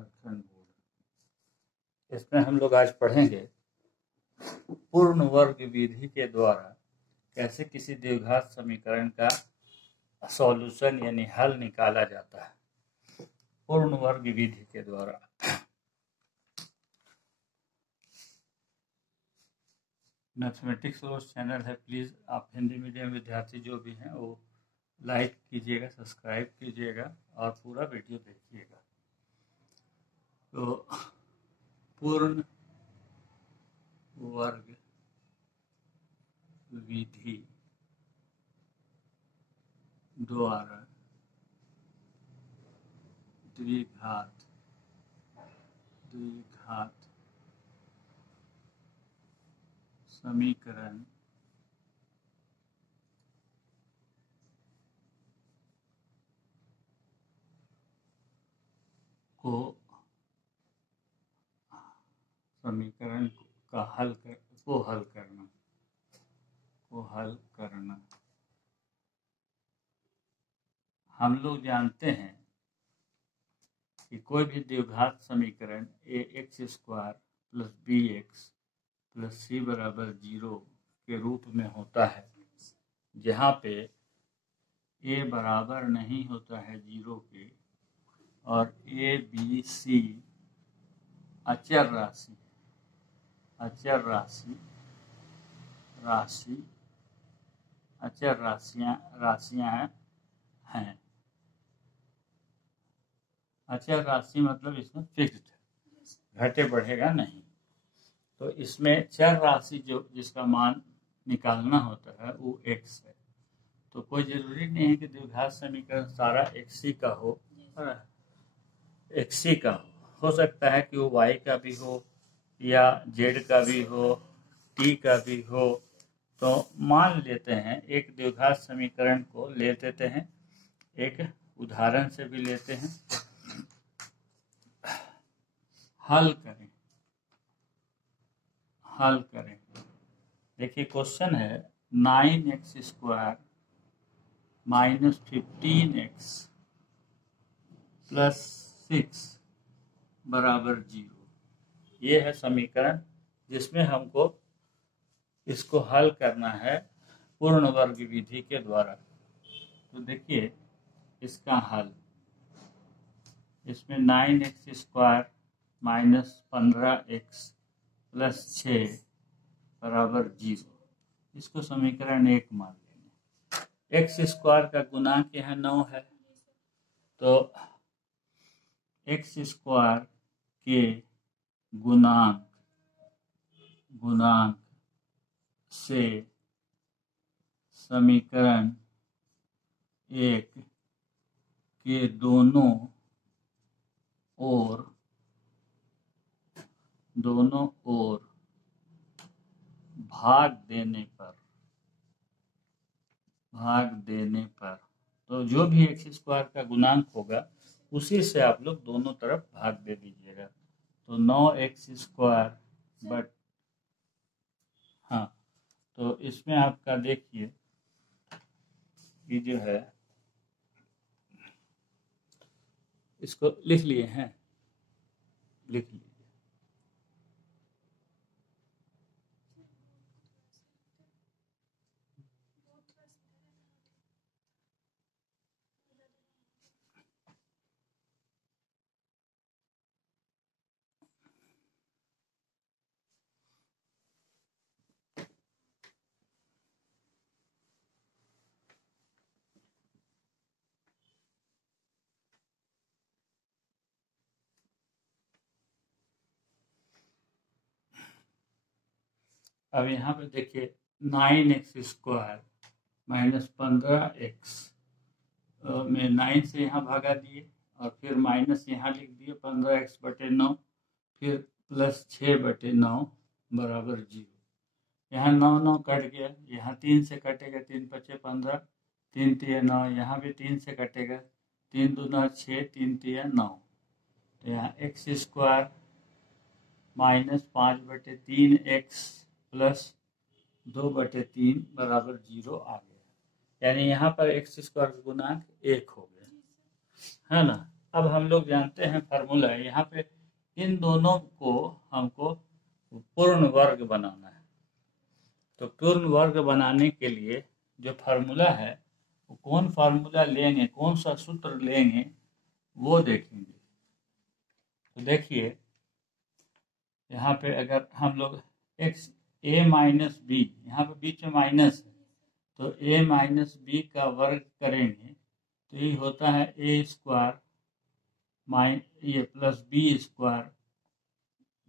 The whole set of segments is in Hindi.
झारखंड बोर्ड। इसमें हम लोग आज पढ़ेंगे पूर्ण वर्ग विधि के द्वारा कैसे किसी द्विघात समीकरण का सॉल्यूशन यानी हल निकाला जाता है पूर्ण वर्ग विधि के द्वारा। मैथमेटिक्स रोज चैनल है, प्लीज़ आप हिंदी मीडियम विद्यार्थी जो भी हैं वो लाइक कीजिएगा, सब्सक्राइब कीजिएगा और पूरा वीडियो देखिएगा। तो पूर्ण वर्ग विधि द्वारा द्विघात समीकरण का हल करना। हम लोग जानते हैं कि कोई भी द्विघात समीकरण ax² + bx + c = 0 के रूप में होता है, जहाँ पे a बराबर नहीं होता है 0 के और a b c अचर राशियां हैं। अचर राशि मतलब इसमें फिक्स्ड है, घटे बढ़ेगा नहीं। तो इसमें चर राशि जो जिसका मान निकालना होता है वो x है। तो कोई जरूरी नहीं है कि द्विघात समीकरण सारा x का हो, हो सकता है कि वो y का भी हो या z का भी हो, t का भी हो। तो मान लेते हैं एक द्विघात समीकरण को ले लेते हैं, एक उदाहरण से भी लेते हैं, हल करें। देखिए क्वेश्चन है 9x² - 15x + 6 = 0। ये है समीकरण जिसमें हमको इसको हल करना है पूर्ण वर्ग विधि के द्वारा। तो देखिए इसका हल, इसमें 9x² - 15x + 6 = 0। इसको समीकरण 1 मान लेंगे। x² का गुणांक यहाँ 9 है, तो x² के गुणांक से समीकरण 1 के दोनों ओर भाग देने पर तो जो भी x² का गुणांक होगा उसी से आप लोग दोनों तरफ भाग दे दीजिएगा। तो 9x², बट हाँ, तो इसमें आपका देखिए ये जो है इसको लिख लिए हैं, लिख लिए। अब यहाँ पे देखिए 9x² - 15x में 9 से यहाँ भागा दिए और फिर माइनस यहाँ लिख दिए 15x/9, फिर + 6/9 = 0। यहाँ 9 कट गया, यहाँ 3 से कटेगा, 3 × 5 = 15, 3 × 3 = 9, यहाँ भी 3 से कटेगा, 3 × 2 = 6, 3 × 3 = 9। तो यहाँ x² - 5/3x + 2/3 = 0 आ गया। यानी यहाँ पर x² का गुणांक 1 हो गया, है ना। अब हम लोग जानते हैं फार्मूला, यहाँ पे इन दोनों को हमको पूर्ण वर्ग बनाना है। तो पूर्ण वर्ग बनाने के लिए जो फार्मूला है वो कौन फार्मूला लेंगे, कौन सा सूत्र लेंगे वो देखेंगे। तो देखिए यहाँ पे अगर हम लोग x a माइनस बी, यहाँ पे बीच में माइनस है, तो a माइनस बी का वर्ग करेंगे तो ये होता है a स्क्वायर ये plus B square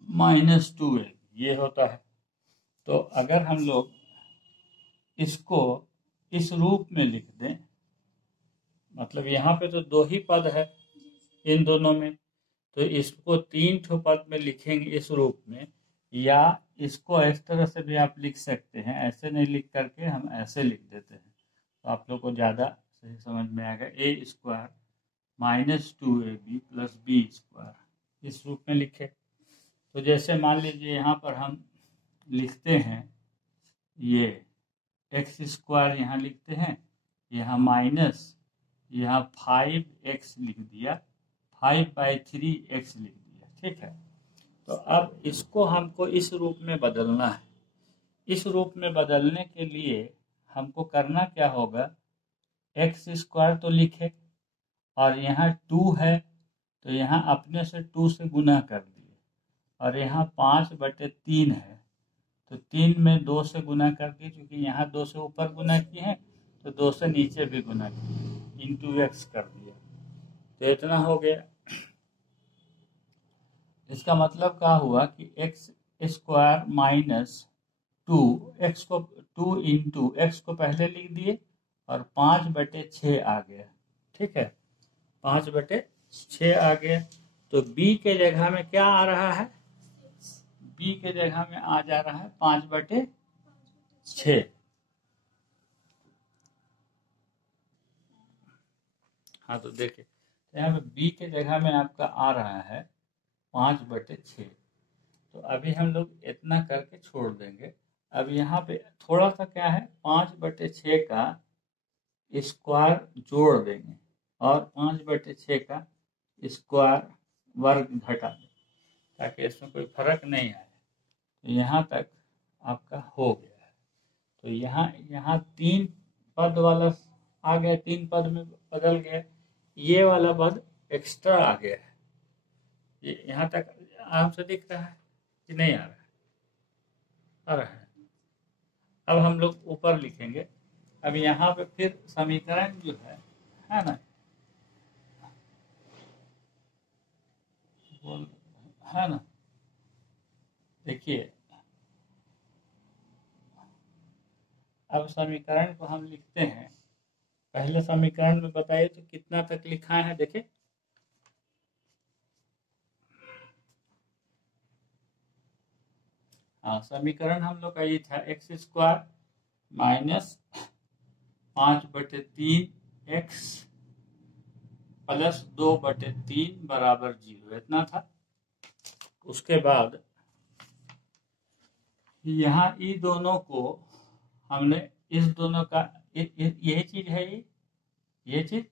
minus 2a, ये होता है। तो अगर हम लोग इसको इस रूप में लिख दें, मतलब यहाँ पे तो दो ही पद है इन दोनों में, तो इसको 3 ठो पद में लिखेंगे इस रूप में, या इसको इस तरह से भी आप लिख सकते हैं, ऐसे नहीं लिख करके हम ऐसे लिख देते हैं, तो आप लोग को ज़्यादा सही समझ में आएगा। A square minus 2ab plus B square, इस रूप में लिखे। तो जैसे मान लीजिए यहाँ पर हम लिखते हैं ये एक्स स्क्वायर, यहाँ लिखते हैं, यहाँ माइनस, यहाँ 5x लिख दिया, 5/3x लिख दिया, ठीक है। तो अब इसको हमको इस रूप में बदलना है। इस रूप में बदलने के लिए हमको करना क्या होगा, एक्स स्क्वायर तो लिखे और यहाँ 2 है तो यहाँ अपने से 2 से गुना कर दिए, और यहाँ 5/3 है तो 3 में 2 से गुना कर दिए, क्योंकि यहाँ 2 से ऊपर गुना किए हैं तो 2 से नीचे भी गुना किए, इंटू एक्स कर दिया, तो इतना हो गया। इसका मतलब क्या हुआ कि एक्स स्क्वायर माइनस 2, एक्स को 2 इंटू एक्स को पहले लिख दिए और 5/6 आ गया, ठीक है, 5/6 आ गया। तो b के जगह में क्या आ रहा है, b के जगह में आ जा रहा है 5/6। हाँ तो देखिए यहाँ पे b के जगह में आपका आ रहा है 5/6। तो अभी हम लोग इतना करके छोड़ देंगे। अब यहाँ पे थोड़ा सा क्या है, 5/6 का स्क्वायर जोड़ देंगे और 5/6 का स्क्वायर वर्ग घटा दें, ताकि इसमें कोई फर्क नहीं आए। तो यहाँ तक आपका हो गया है। तो यहाँ 3 पद वाला आ गया, 3 पद में बदल गया, ये वाला पद एक्स्ट्रा आ गया है। ये यहाँ तक आराम से दिख रहा है कि नहीं आ रहा है, आ रहा है। अब हम लोग ऊपर लिखेंगे। अब यहाँ पे फिर समीकरण जो है ना, है ना, देखिए अब समीकरण को हम लिखते हैं। पहले समीकरण में बताइए तो कितना तक लिखा है, देखिए हाँ, समीकरण हम लोग का ये था x square minus 5/3 x plus 2/3 बराबर 0, इतना था। उसके बाद यहाँ ये दोनों को हमने इस दोनों का यही चीज है, ये चीज,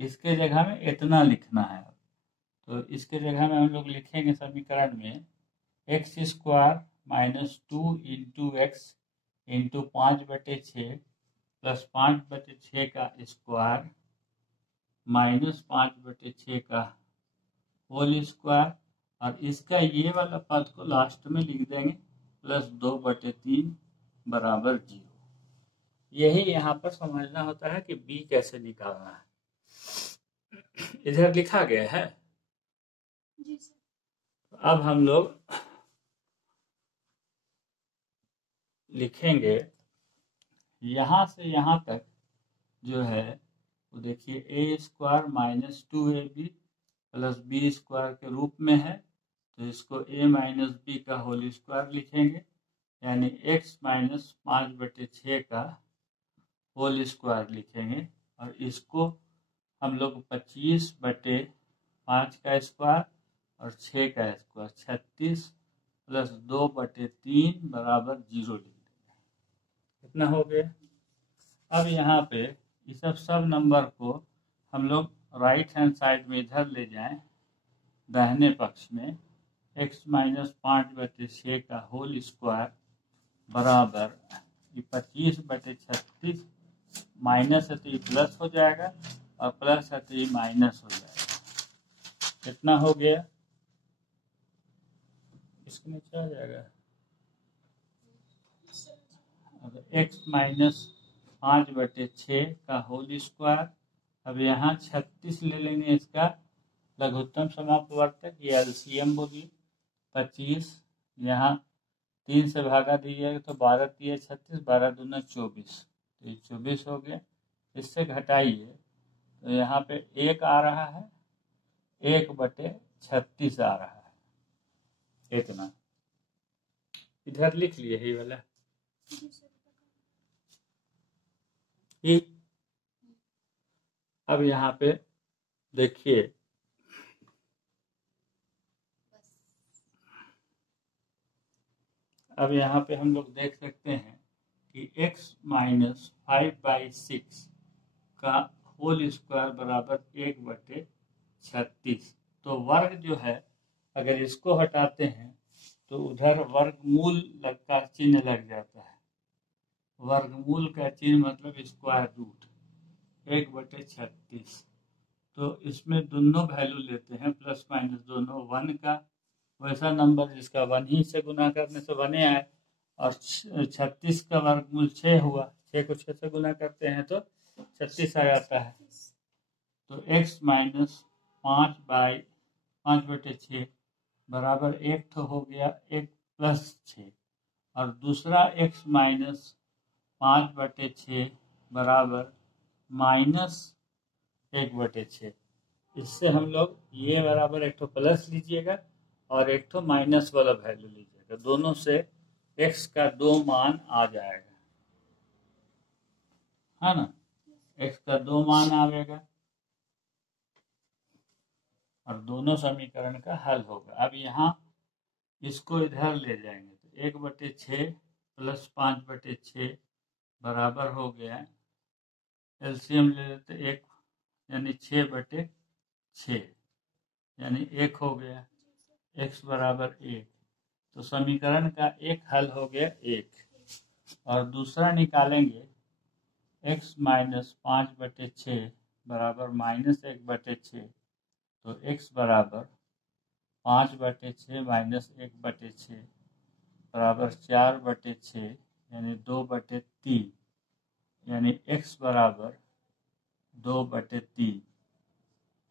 इसके जगह में इतना लिखना है। तो इसके जगह में हम लोग लिखेंगे समीकरण में x square minus 2 into x into 5/6 plus 5/6 का स्क्वायर माइनस 5/6 का होल स्क्वायर, और इसका ये वाला पद को लास्ट में लिख देंगे प्लस 2/3 बराबर 0। यही यहाँ पर समझना होता है कि b कैसे निकालना है। इधर लिखा गया है जी सर। अब हम लोग लिखेंगे यहाँ से यहाँ तक जो है वो देखिए A square minus 2ab plus B square के रूप में है, तो इसको a माइनस बी का होल स्क्वायर लिखेंगे, यानी x माइनस 5/6 का होल स्क्वायर लिखेंगे, और इसको हम लोग 25/5 का स्क्वायर और 6 का स्क्वायर 36 प्लस 2/3 बराबर 0 लिख देंगे। इतना हो गया। अब यहाँ पे इस सब नंबर को हम लोग राइट हैंड साइड में इधर ले जाएं, दाहिने पक्ष में x माइनस 5/6 का होल स्क्वायर बराबर 25/36 माइनस है तो ये प्लस हो जाएगा और प्लस है तो ये माइनस हो जाएगा। कितना हो गया? इसके नीचे आ जाएगा। अब x माइनस 5/6 का होल स्क्वायर, अब यहाँ 36 ले लेंगे, इसका लघुत्तम समापवर्तक, ये एलसीएम होगी 25, यहाँ 3 से भागा दीजिएगा तो 12 3 36, 12 दूना 24, तो ये 24 हो गया। इससे घटाइए तो यहाँ पे 1 आ रहा है, 1/36 आ रहा है, इतना। इधर लिख लिए ही वाला ही। अब यहाँ पे देखिए, अब यहाँ पे हम लोग देख सकते हैं कि x माइनस 5/6 का होल स्क्वायर बराबर 1/36। तो वर्ग जो है, अगर इसको हटाते हैं तो उधर वर्गमूल का चिन्ह लग जाता है। वर्गमूल का चिन्ह मतलब स्क्वायर रूट 1/36। तो इसमें दोनों वैल्यू लेते हैं, प्लस माइनस दोनों। 1 का वैसा नंबर जिसका 1 ही से गुना करने से 1 आए, और 36 का वर्गमूल 6 हुआ, 6 को 6 से गुना करते हैं तो 36 आ जाता है। तो x माइनस 5/6 बराबर 1 तो हो गया 1 प्लस 6, और दूसरा x माइनस 5/6 बराबर माइनस 1/6। इससे हम लोग ये बराबर एक तो प्लस लीजिएगा और एक तो माइनस वाला वैल्यू लीजिएगा, दोनों से x का 2 मान आ जाएगा, है ना। x का 2 मान आएगा और दोनों समीकरण का हल होगा। अब यहाँ इसको इधर ले जाएंगे तो 1/6 प्लस 5/6 बराबर हो गया, एलसीएम ले लेते 1, यानी 6/6, यानी 1 हो गया, x बराबर 1। तो समीकरण का एक हल हो गया 1, और दूसरा निकालेंगे x माइनस 5/6 बराबर माइनस 1/6। तो x बराबर 5/6 माइनस 1/6 बराबर 4/6, यानी 2/3, यानी x बराबर 2/3।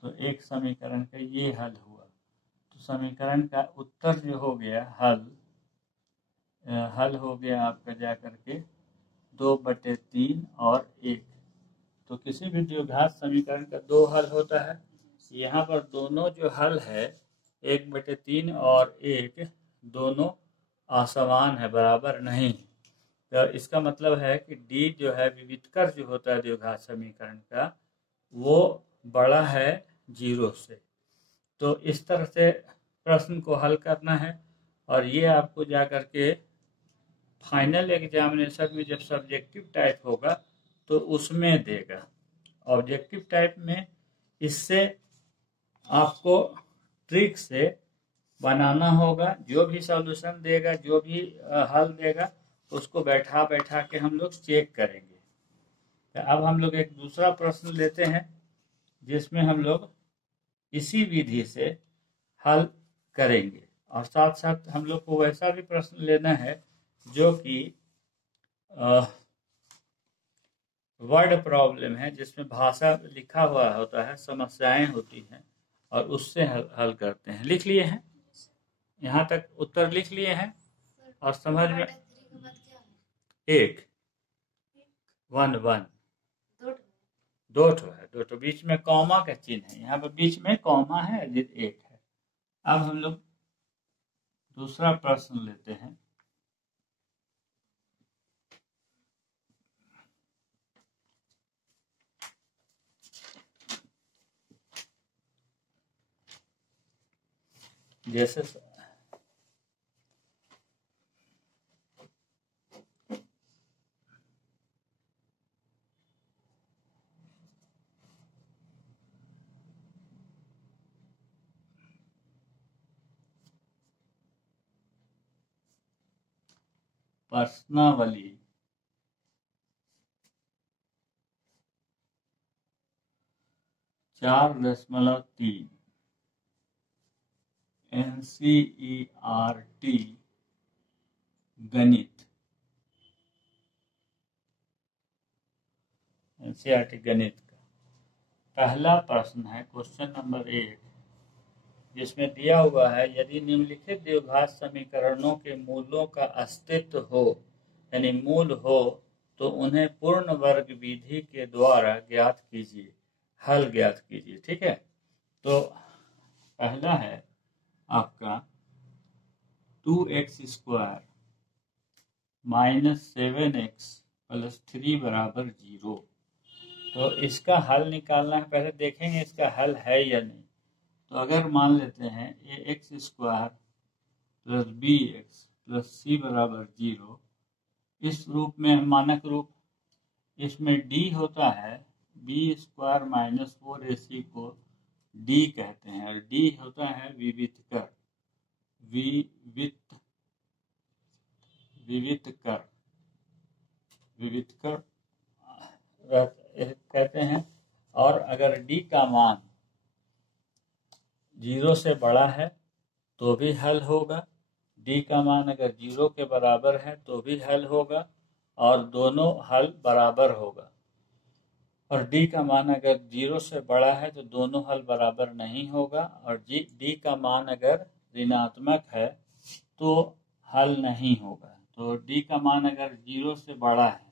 तो एक समीकरण का ये हल हुआ। तो समीकरण का उत्तर जो हो गया, हल हो गया आपका जा करके 2/3 और 1। तो किसी भी द्विघात समीकरण का 2 हल होता है। यहाँ पर दोनों जो हल है 1/3 और 1 दोनों असमान है, बराबर नहीं। तो इसका मतलब है कि D जो है विविधकर जो होता है द्विघात समीकरण का, वो बड़ा है 0 से। तो इस तरह से प्रश्न को हल करना है, और ये आपको जा करके फाइनल एग्जामिनेशन में जब सब्जेक्टिव टाइप होगा तो उसमें देगा। ऑब्जेक्टिव टाइप में इससे आपको ट्रिक से बनाना होगा। जो भी सॉल्यूशन देगा, जो भी हल देगा, उसको बैठा बैठा के हम लोग चेक करेंगे। तो अब हम लोग एक दूसरा प्रश्न लेते हैं जिसमें हम लोग इसी विधि से हल करेंगे, और साथ साथ हम लोग को वैसा भी प्रश्न लेना है जो कि वर्ड प्रॉब्लम है, जिसमें भाषा लिखा हुआ होता है, समस्याएं होती हैं, और उससे हल करते हैं। लिख लिए हैं? यहाँ तक उत्तर लिख लिए हैं और समझ में? 1 1 1 2 ठो है, 2 ठो बीच में कॉमा का चिन्ह है, यहाँ पर बीच में कॉमा है, 1 है। अब हम लोग दूसरा प्रश्न लेते हैं। जैसे प्रश्नावली चार दशमलव तीन NCERT गणित का पहला प्रश्न है क्वेश्चन नंबर 1, जिसमें दिया हुआ है यदि निम्नलिखित द्विघात समीकरणों के मूलों का अस्तित्व हो, यानी मूल हो, तो उन्हें पूर्ण वर्ग विधि के द्वारा ज्ञात कीजिए, हल ज्ञात कीजिए। ठीक है, तो पहला है आपका 2x square minus 7x plus 3 बराबर 0। तो इसका हल निकालना है, पहले देखेंगे इसका हल है या नहीं। तो अगर मान लेते हैं ax square plus bx plus c बराबर 0, इस रूप में मानक रूप, इसमें d होता है b स्क्वायर माइनस 4ac को d कहते हैं, और d होता है विवित कर कहते हैं। और अगर d का मान 0 से बड़ा है तो भी हल होगा, d का मान अगर 0 के बराबर है तो भी हल होगा, और दोनों हल बराबर होगा। और d का मान अगर 0 से बड़ा है तो दोनों हल बराबर नहीं होगा, और d का मान अगर ऋणात्मक है तो हल नहीं होगा। तो d का मान अगर 0 से बड़ा है,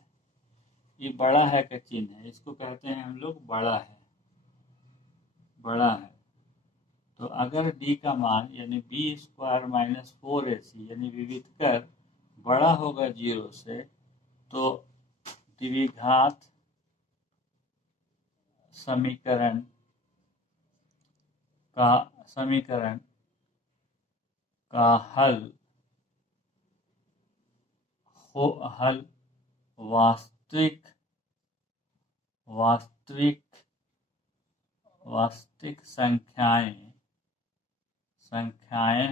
ये बड़ा है का चिन्ह है, इसको कहते हैं हम लोग बड़ा है। तो अगर d का मान यानी b स्क्वायर माइनस 4ac यानी विविध कर बड़ा होगा 0 से, तो द्विघात समीकरण का हल वास्तविक संख्याएं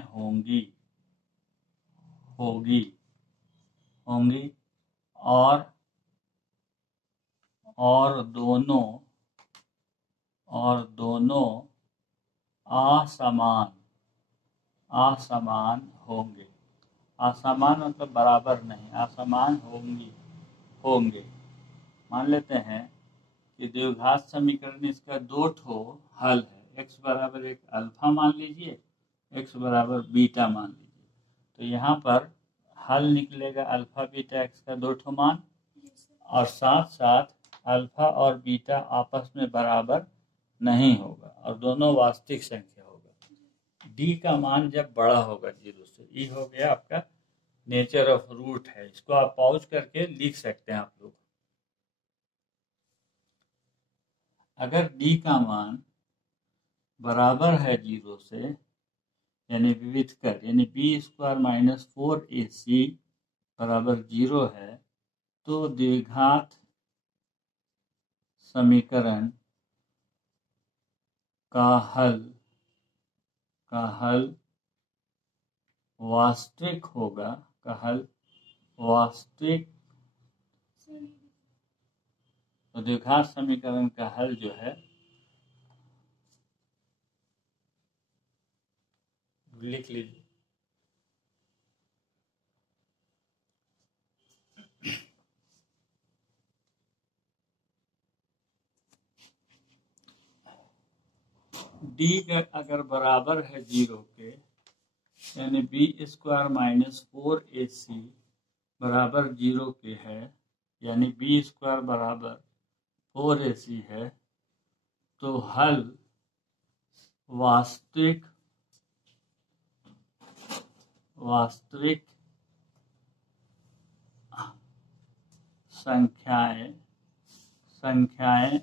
होंगी और दोनों असमान होंगे। असमान मतलब बराबर नहीं, असमान होंगे। मान लेते हैं कि द्विघात समीकरण इसका 2 ठो हल है, x बराबर एक अल्फा मान लीजिए, x बराबर बीटा मान लीजिए। तो यहाँ पर हल निकलेगा अल्फा बीटा x का 2 ठो मान, और साथ साथ अल्फा और बीटा आपस में बराबर नहीं होगा, और दोनों वास्तविक संख्या होगा। d का मान जब बड़ा होगा 0 से, ये हो गया आपका नेचर ऑफ रूट है, इसको आप पॉज करके लिख सकते हैं आप लोग। अगर d का मान बराबर है 0 से, यानी विविध कर यानी b स्क्वायर माइनस 4ac बराबर 0 है, तो द्विघात समीकरण का हल वास्तविक होगा, तो द्विघात समीकरण का हल जो है लिख लीजिए। d अगर बराबर है 0 के, यानी b स्क्वायर माइनस 4ac बराबर 0 के है, यानी b स्क्वायर बराबर 4ac है, तो हल वास्तविक संख्याएं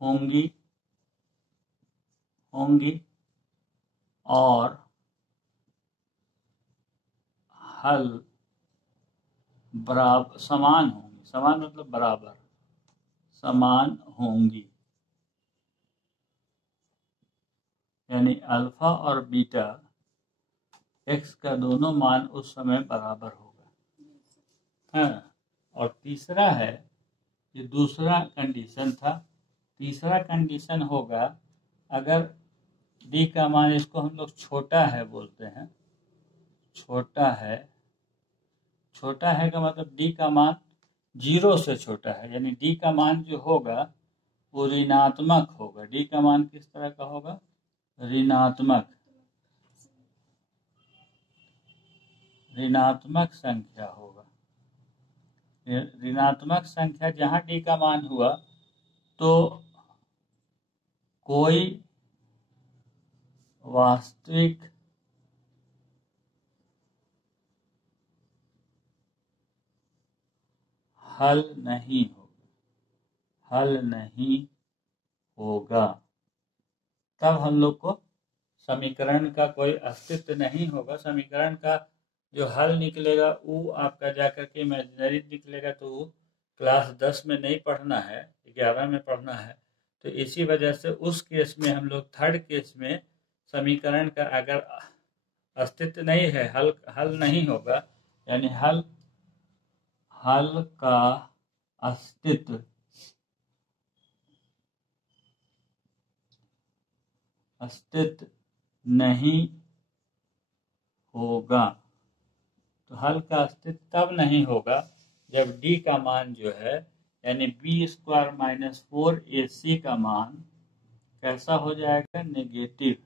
होंगी और हल समान होंगी। समान मतलब बराबर, समान होंगी, यानी अल्फा और बीटा x का दोनों मान उस समय बराबर होगा। हाँ, और तीसरा है, ये दूसरा कंडीशन था। तीसरा कंडीशन होगा अगर डी का मान, इसको हम लोग छोटा है बोलते हैं, छोटा है, छोटा है का मतलब डी का मान 0 से छोटा है, यानी डी का मान जो होगा वो ऋणात्मक होगा। डी का मान किस तरह का होगा? ऋणात्मक, ऋणात्मक संख्या होगा। ऋणात्मक संख्या जहां डी का मान हुआ तो कोई वास्तविक हल नहीं होगा, हल नहीं होगा। तब हम लोग को समीकरण का कोई अस्तित्व नहीं होगा। समीकरण का जो हल निकलेगा वो आपका जाकर के इमेजिनरी निकलेगा, तो वो क्लास 10 में नहीं पढ़ना है, 11 में पढ़ना है। तो इसी वजह से उस केस में हम लोग थर्ड केस में समीकरण का अगर अस्तित्व नहीं है, हल नहीं होगा, यानी हल का अस्तित्व नहीं होगा। तो हल का अस्तित्व तब नहीं होगा जब डी का मान जो है, यानी बी स्क्वायर माइनस 4ac का मान कैसा हो जाएगा? नेगेटिव।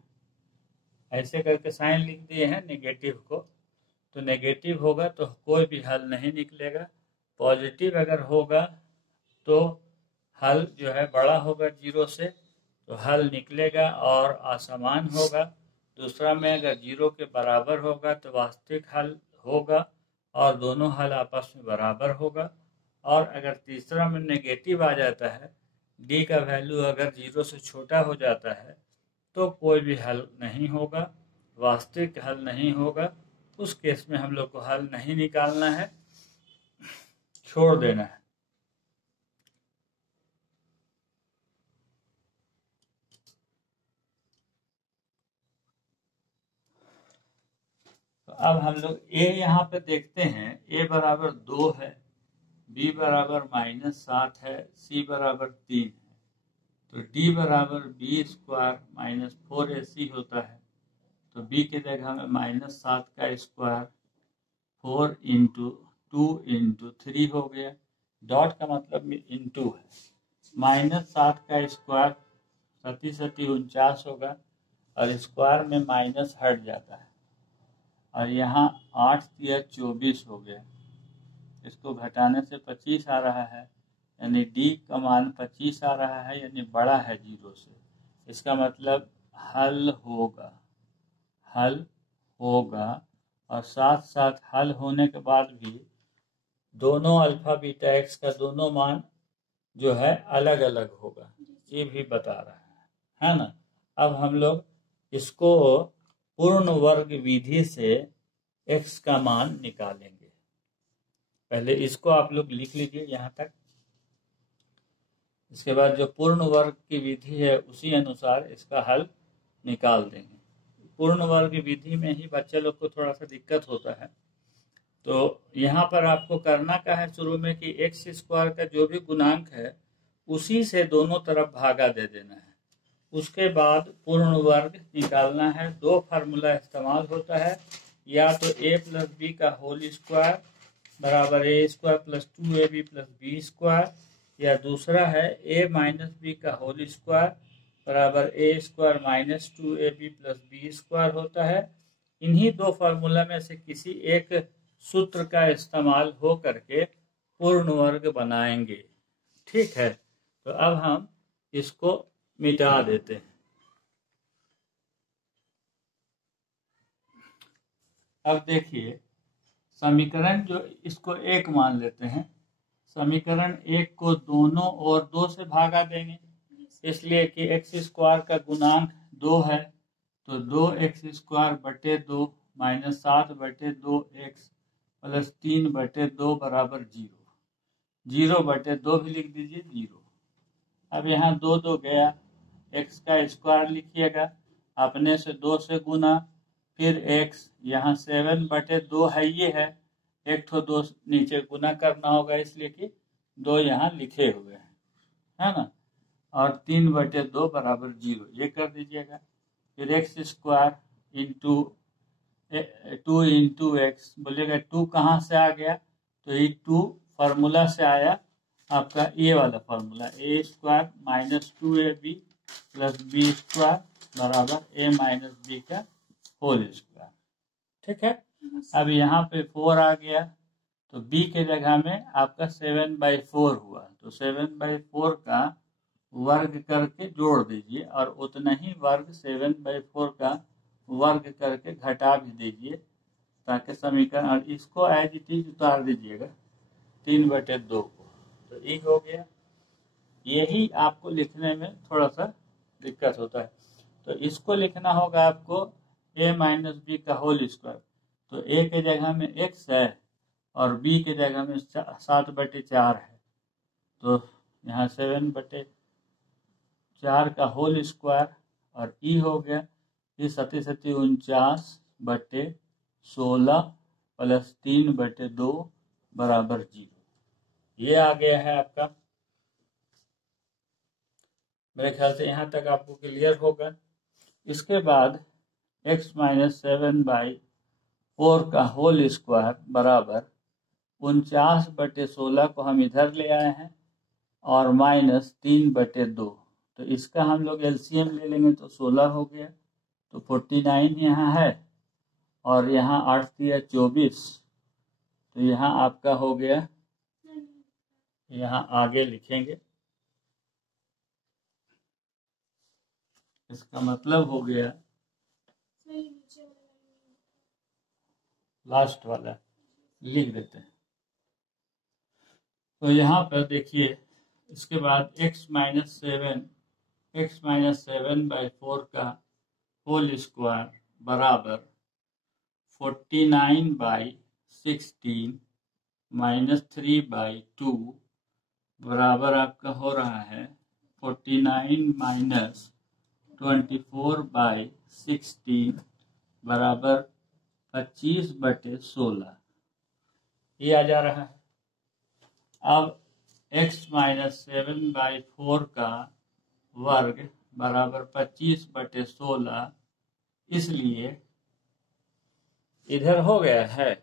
ऐसे करके साइन लिख दिए हैं नेगेटिव को, तो नेगेटिव होगा तो कोई भी हल नहीं निकलेगा। पॉजिटिव अगर होगा तो हल जो है बड़ा होगा 0 से, तो हल निकलेगा और असमान होगा। दूसरा में अगर 0 के बराबर होगा तो वास्तविक हल होगा और दोनों हल आपस में बराबर होगा। और अगर तीसरा में नेगेटिव आ जाता है, डी का वैल्यू अगर 0 से छोटा हो जाता है, तो कोई भी हल नहीं होगा, वास्तविक हल नहीं होगा। उस केस में हम लोग को हल नहीं निकालना है, छोड़ देना है। तो अब हम लोग ए यहाँ पे देखते हैं, ए बराबर 2 है, बी बराबर -7 है, सी बराबर 3 है। तो डी बराबर बी स्क्वायर माइनस 4ac होता है। तो बी की जगह में -7 का स्क्वायर 4 इंटू 2 इंटू 3 हो गया। डॉट का मतलब इंटू है। -7 का स्क्वायर 37 49 होगा और स्क्वायर में माइनस हट जाता है, और यहाँ 8 या 24 हो गया। इसको घटाने से 25 आ रहा है, यानी डी का मान 25 आ रहा है, यानी बड़ा है 0 से। इसका मतलब हल होगा, हल होगा। और साथ साथ हल होने के बाद भी दोनों अल्फा बीटा एक्स का दोनों मान जो है अलग अलग होगा, ये भी बता रहा है ना। अब हम लोग इसको पूर्ण वर्ग विधि से x का मान निकालेंगे। पहले इसको आप लोग लिख लीजिए यहाँ तक। इसके बाद जो पूर्ण वर्ग की विधि है उसी अनुसार इसका हल निकाल देंगे। पूर्ण वर्ग विधि में ही बच्चे लोग को थोड़ा सा दिक्कत होता है। तो यहाँ पर आपको करना क्या है शुरू में कि एक्स स्क्वायर का जो भी गुणांक है उसी से दोनों तरफ भागा दे देना है। उसके बाद पूर्ण वर्ग निकालना है। दो फार्मूला इस्तेमाल होता है, या तो a प्लस बी का होल स्क्वायर बराबर a square plus 2ab plus B square, या दूसरा है a माइनस बी का होल स्क्वायर बराबर a square minus 2ab plus B square होता है। इन्हीं दो फार्मूला में से किसी एक सूत्र का इस्तेमाल हो करके पूर्ण वर्ग बनाएंगे। ठीक है, तो अब हम इसको मिटा देते हैं। अब देखिए समीकरण जो इसको 1 मान लेते हैं, समीकरण 1 को दोनों ओर 2 से भागा देंगे, इसलिए कि एक्स स्क्वायर का गुणांक 2 है, तो 2x स्क्वायर बटे 2 माइनस 7 बटे 2x प्लस 3 बटे 2 बराबर 0। 0 बटे 2 भी लिख दीजिए 0। अब यहाँ 2 2 गया, x का स्क्वायर लिखिएगा, अपने से 2 से गुना, फिर x यहाँ 7 बटे 2 है ये है, एक ठो दो नीचे गुना करना होगा, इसलिए कि 2 यहाँ लिखे हुए हैं, है ना। और 3/2 बराबर 0, ये कर दीजिएगा। फिर x square into 2 into x, बोलिएगा 2 कहाँ से आ गया, तो ये 2 फार्मूला से आया आपका, ये वाला formula, A square minus 2ab plus B square बराबर ए माइनस बी का होल स्क्वायर। ठीक है, अब यहाँ पे 4 आ गया, तो b के जगह में आपका 7/4 हुआ, तो 7/4 का वर्ग करके जोड़ दीजिए, और उतना ही वर्ग 7/4 का वर्ग करके घटा भी दीजिए, ताकि समीकरण, और इसको एज इट इज उतार दीजिएगा 3/2 को, तो ये हो गया। यही आपको लिखने में थोड़ा सा दिक्कत होता है, तो इसको लिखना होगा आपको a माइनस बी का होल स्क्वायर, तो a के जगह में x है और b के जगह में 7/4 है, तो यहाँ 7/4 का होल स्क्वायर, और e हो गया, ये 47/16 प्लस 3/2 बराबर 0, ये आ गया है आपका। मेरे ख्याल से यहाँ तक आपको क्लियर होगा। इसके बाद x माइनस 7/4 का होल स्क्वायर बराबर 49/16 को हम इधर ले आए हैं, और माइनस 3/2, तो इसका हम लोग एलसीएम ले लेंगे तो 16 हो गया, तो 49 यहाँ है, और यहाँ 8 दिया 24, तो यहाँ आपका हो गया, यहाँ आगे लिखेंगे, इसका मतलब हो गया लास्ट वाला लिख देते हैं। तो यहाँ पर देखिए, इसके बाद x माइनस 7/4 का होल स्क्वायर बराबर 49/16 माइनस 3/2 बराबर आपका हो रहा है 49 माइनस 24/16 बराबर 25/16, ये आ जा रहा है। अब x माइनस 7/4 का वर्ग बराबर 25/16, इसलिए इधर हो गया है,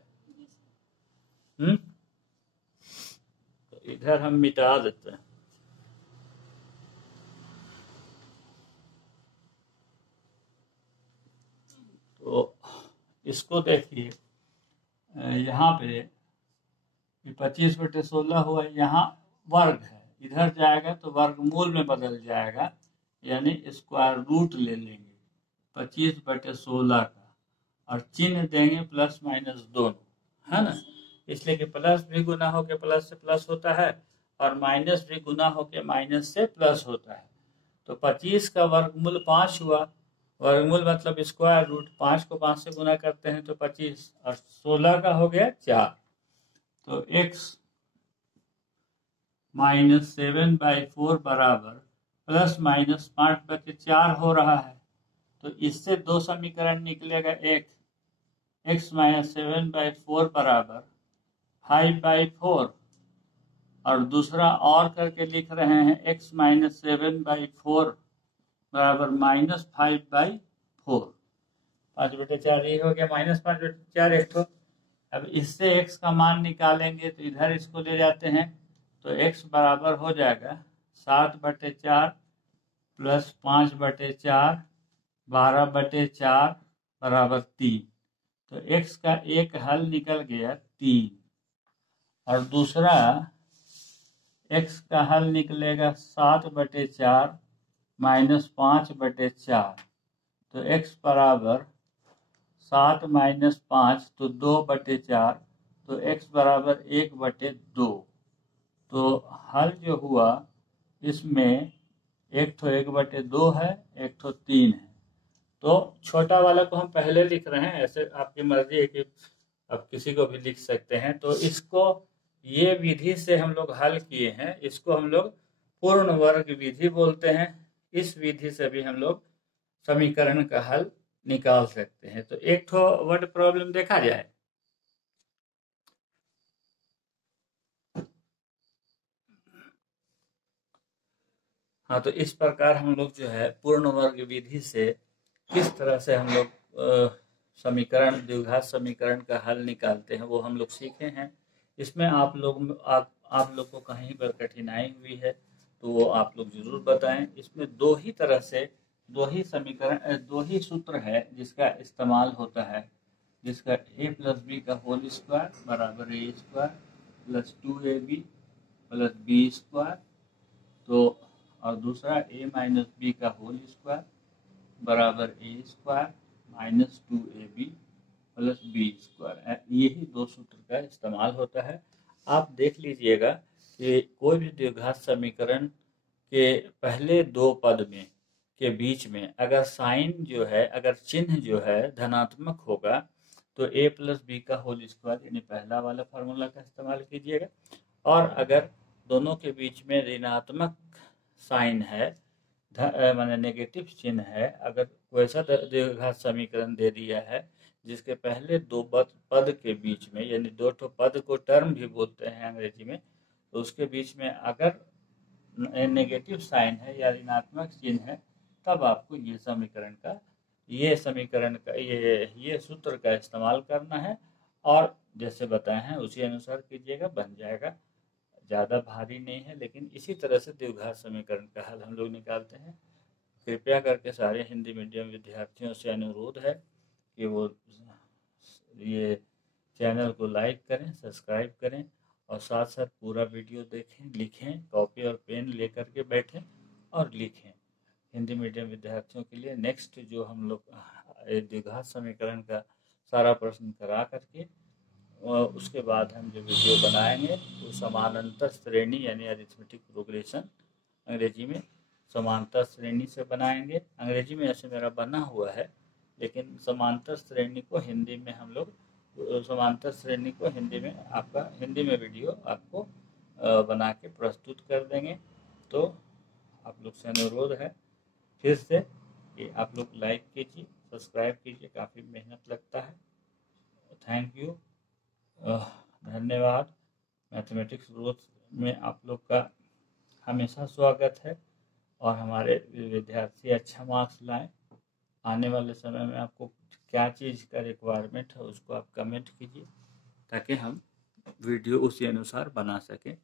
तो इधर हम मिटा देते हैं। तो इसको देखिए, यहाँ पे 25/16 हुआ, यहाँ वर्ग है, इधर जाएगा तो वर्गमूल में बदल जाएगा, यानी स्क्वायर रूट ले लेंगे 25/16 का, और चिन्ह देंगे प्लस माइनस दोनों, है ना, इसलिए कि प्लस भी गुना होके प्लस से प्लस होता है, और माइनस भी गुना होके माइनस से प्लस होता है। तो 25 का वर्गमूल 5 हुआ, वर्गमूल मतलब स्क्वायर रूट, 5 को 5 से गुना करते हैं तो 25, और 16 का हो गया 4, तो x माइनस 7/4 बराबर प्लस माइनस 5/4 हो रहा है, तो इससे दो समीकरण निकलेगा, एक x माइनस 7/4 बराबर 5/4, और दूसरा और करके लिख रहे हैं x माइनस 7/4 बराबर माइनस 5/4, 5/4 ये हो गया, माइनस 5/4 एक ठो। अब इससे x का मान निकालेंगे, तो इधर इसको ले जाते हैं, तो x बराबर हो जाएगा 7/4 प्लस 5/4 12/4 बराबर 3, तो x का एक हल निकल गया 3, और दूसरा x का हल निकलेगा 7/4 माइनस 5/4, तो x बराबर 7 माइनस 5 तो 2/4, तो x बराबर 1/2, तो हल जो हुआ इसमें एक ठो 1/2 है, एक ठो 3 है, तो छोटा वाला को हम पहले लिख रहे हैं, ऐसे आपकी मर्जी है कि आप किसी को भी लिख सकते हैं। तो इसको ये विधि से हम लोग हल किए हैं, इसको हम लोग पूर्ण वर्ग विधि बोलते हैं। इस विधि से भी हम लोग समीकरण का हल निकाल सकते हैं। तो एक ठो वर्ड प्रॉब्लम देखा जाए। हाँ, तो इस प्रकार हम लोग जो है पूर्ण वर्ग विधि से किस तरह से हम लोग समीकरण, द्विघात समीकरण का हल निकालते हैं वो हम लोग सीखे हैं। इसमें आप लोग को कहीं पर कठिनाई हुई है तो वो आप लोग जरूर बताएं। इसमें दो ही तरह से दो ही समीकरण, दो ही सूत्र है जिसका इस्तेमाल होता है, जिसका a प्लस बी का होल स्क्वायर बराबर A square plus 2ab plus B square, तो और दूसरा a माइनस बी का होल स्क्वायर बराबर A square minus 2ab plus B square. यही दो सूत्र का इस्तेमाल होता है। आप देख लीजिएगा कि कोई भी द्विघात समीकरण के पहले दो पद में के बीच में अगर साइन जो है, अगर चिन्ह जो है धनात्मक होगा तो a प्लस बी का होल स्क्वायर यानी पहला वाला फार्मूला का इस्तेमाल कीजिएगा। और अगर दोनों के बीच में ऋणात्मक साइन है, माने नेगेटिव चिन्ह है, अगर वैसा द्विघात समीकरण दे दिया है जिसके पहले दो पद के बीच में, यानी दो ठो पद को टर्म भी बोलते हैं अंग्रेजी में, तो उसके बीच में अगर नेगेटिव साइन है या ऋणात्मक चिन्ह है, तब आपको ये समीकरण का ये सूत्र का इस्तेमाल करना है और जैसे बताए हैं उसी अनुसार कीजिएगा, बन जाएगा। ज़्यादा भारी नहीं है, लेकिन इसी तरह से द्विघात समीकरण का हल हम लोग निकालते हैं। कृपया करके सारे हिंदी मीडियम विद्यार्थियों से अनुरोध है कि वो ये चैनल को लाइक करें, सब्सक्राइब करें और साथ साथ पूरा वीडियो देखें, लिखें, कॉपी और पेन लेकर के बैठें और लिखें। हिंदी मीडियम विद्यार्थियों के लिए नेक्स्ट जो हम लोग द्विघात समीकरण का सारा प्रश्न करा करके और उसके बाद हम जो वीडियो बनाएंगे वो समानांतर श्रेणी यानी अरिथमेटिक प्रोग्रेशन अंग्रेजी में समांतर श्रेणी से बनाएंगे। अंग्रेजी में ऐसे मेरा बना हुआ है, लेकिन समांतर श्रेणी को हिंदी में हम लोग समांतर श्रेणी को हिंदी में आपका हिंदी में वीडियो आपको बना के प्रस्तुत कर देंगे। तो आप लोग से अनुरोध है फिर से कि आप लोग लाइक कीजिए, सब्सक्राइब कीजिए, काफ़ी मेहनत लगता है। थैंक यू, धन्यवाद। मैथमेटिक्स ग्रोथ में आप लोग का हमेशा स्वागत है और हमारे विद्यार्थी अच्छा मार्क्स लाएं। आने वाले समय में आपको क्या चीज़ का रिक्वायरमेंट है उसको आप कमेंट कीजिए ताकि हम वीडियो उसी अनुसार बना सकें।